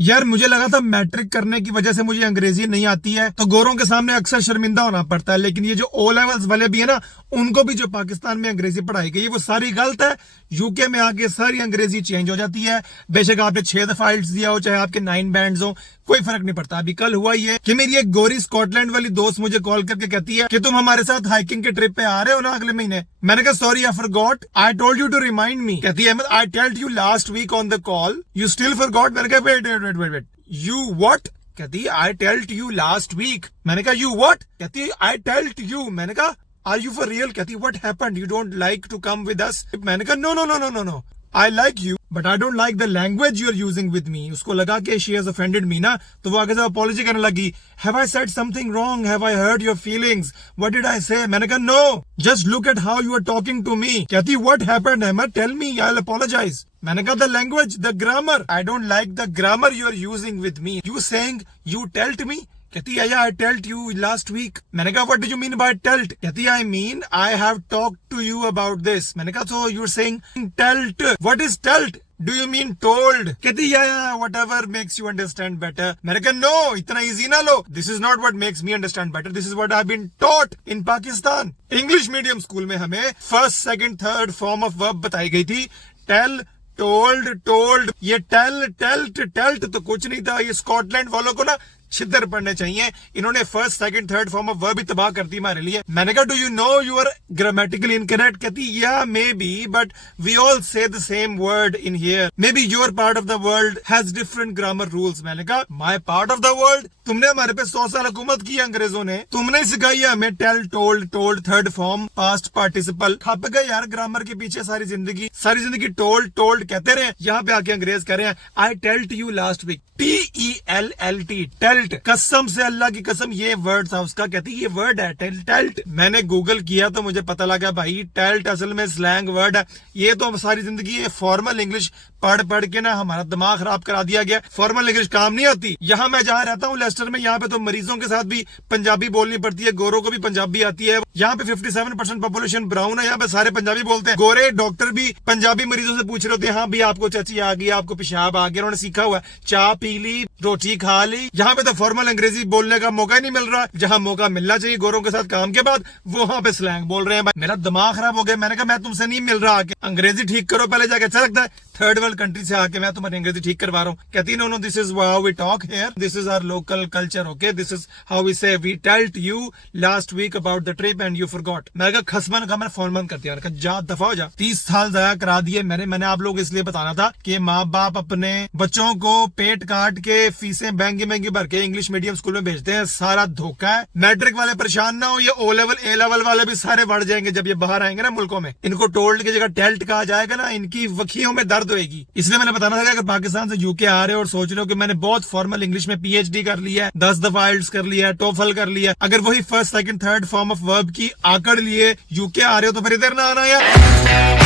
यार मुझे लगा था मैट्रिक करने की वजह से मुझे अंग्रेजी नहीं आती है तो गोरों के सामने अक्सर शर्मिंदा होना पड़ता है, लेकिन ये जो ओ लेवल्स वाले भी है ना, उनको भी जो पाकिस्तान में अंग्रेजी पढ़ाई गई है वो सारी गलत है। यूके में आके सारी अंग्रेजी चेंज हो जाती है। बेशक आपने 6 दफा आइल्स दिया हो, चाहे आपके 9 बैंड्स हो, कोई फर्क नहीं पड़ता। अभी कल हुआ ये कि मेरी एक गोरी स्कॉटलैंड वाली दोस्त मुझे कॉल करके कहती है कि तुम हमारे साथ हाइकिंग के ट्रिप पे आ रहे हो ना अगले महीने। मैंने कहा sorry I forgot, I told you to remind me. कहती है I telled you last week on the call, you still forgot. मैंने कहा wait wait wait wait wait, you what? कहती I telled you last week. मैंने कहा you what? कहती I telled you. मैंने कहा आर यू फॉर रियल? कहती what happened, you don't like to come with us? मैंने कहा no no no no no no, I like you but I don't like the language you are using with me. उसको लगा कि she has offended मी ना, तो वो आगे से अपॉलॉजी करने लगी। Have I said something wrong? Have I hurt your feelings? What did I say? मैंने कहा no, just look at how you are talking to me. कहती what happened Ahmad, tell me, I will apologize. मैंने कहा the language, the grammar, I don't like the grammar you are using with me. You saying you telt me? कहती है I telt you last week. मैंने कहा what do you mean by telt? कहती I mean I have talked to you about this. मैंने कहा so you are saying telt, what is telt? Do you mean told? कहती yeah whatever makes you understand better. मैंने कहा no, इतना easy ना लो, this is not what makes me understand better, this is what I have been taught in Pakistan. English medium school में हमें first second third form of verb बताई गई थी, टेल, टोल्ड, टोल्ड। ये टेल, टेल्ट, टेल्ट तो कुछ नहीं था। ये स्कॉटलैंड वालों को ना छिद्र पड़ने चाहिए, इन्होंने first second third form of verb भी तबाह कर दी हमारे लिए। मैंने कहा do you know you are grammatically incorrect? कहती yeah maybe but we all say the same word in here, maybe your part of the world has different grammar rules. मैंने कहा my part of the world? तुमने हमारे पे 100 साल हुकूमत की अंग्रेजों ने, तुमने सिखाई है हमें tell, told, told, third form, past participle. खप गए यार ग्रामर के पीछे सारी जिंदगी टोल्ड टोल्ड कहते रहे। यहाँ पे आके अंग्रेज कह रहे हैं I telt you last week, TELLT, telt. कसम से अल्लाह की कसम ये वर्ड था उसका। कहती ये वर्ड है टेल्ट। मैंने गूगल किया तो मुझे पता लगा भाई टेल्ट असल में स्लैंग वर्ड है। ये तो सारी जिंदगी फॉर्मल इंग्लिश पढ़ के ना हमारा दिमाग खराब करा दिया गया। फॉर्मल इंग्लिश काम नहीं आती। यहाँ मैं जहाँ रहता हूँ लेस्टर में, यहाँ पे तो मरीजों के साथ भी पंजाबी बोलनी पड़ती है, गोरों को भी पंजाबी आती है। यहाँ पे 57% पॉपुलेशन ब्राउन है, यहाँ पे सारे पंजाबी बोलते हैं। गोरे डॉक्टर भी पंजाबी मरीजों से पूछ रहे होते हैं, हाँ भी आपको चाची आ गई, आपको पेशाब आ गया, उन्होंने सीखा हुआ है, चाय पी ली, रोटी खा ली। यहाँ पे तो फॉर्मल अंग्रेजी बोलने का मौका ही नहीं मिल रहा। जहाँ मौका मिलना चाहिए गोरों के साथ काम के बाद, वहाँ पे स्लैंग बोल रहे हैं। भाई मेरा दिमाग खराब हो गया। मैंने कहा मैं तुमसे नहीं मिल रहा, आके अंग्रेजी ठीक करो पहले जाके। अच्छा लगता है थर्ड वर्ल्ड कंट्री से आके मैं तुम्हारी अंग्रेजी ठीक करवा रहा हूँ। कहती no no, this is how we talk here, this is our local culture, okay, this is how we say we telt you last week about the trip and you forgot. मैंने कहा खसमन का मैंने फोन बंद कर दिया। जा दफा हो जा, 30 साल जाया करा दिए मैंने आप लोग इसलिए बताना था कि माँ बाप अपने बच्चों को पेट काट के फीसें महंगी भर के इंग्लिश मीडियम स्कूल में भेजते हैं, सारा धोखा है। मैट्रिक वाले परेशान ना हो, ये ओ लेवल ए लेवल वाले भी सारे बढ़ जाएंगे जब ये बाहर आएंगे ना मुल्कों में। इनको टोल्ड की जगह टेल्ट कहा जाएगा ना, इनकी वखियों में दर्द होगी। इसलिए मैंने बताना था कि अगर पाकिस्तान से यूके आ रहे हो और सोच रहे हो कि मैंने बहुत फॉर्मल इंग्लिश में PhD कर लिया है, 10 दफा आइल्स कर लिया है, टोफल कर लिया, अगर वही first second third form of verb की आकड़ लिए यूके आ रहे हो तो फिर इधर ना आना यार।